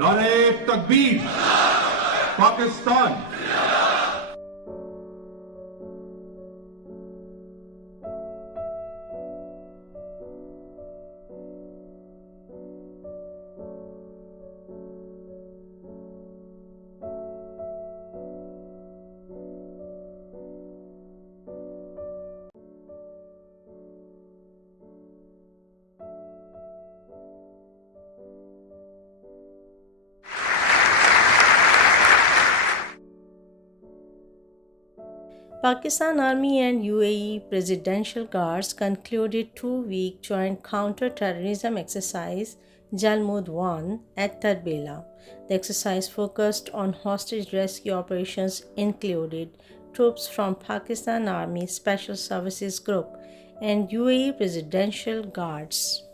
نعرہ تکبیر! Pakistan! Pakistan Army and UAE Presidential Guards concluded two-week joint counter-terrorism exercise Jalmood-I at Tarbela. The exercise focused on hostage rescue operations included troops from Pakistan Army Special Services Group and UAE Presidential Guards.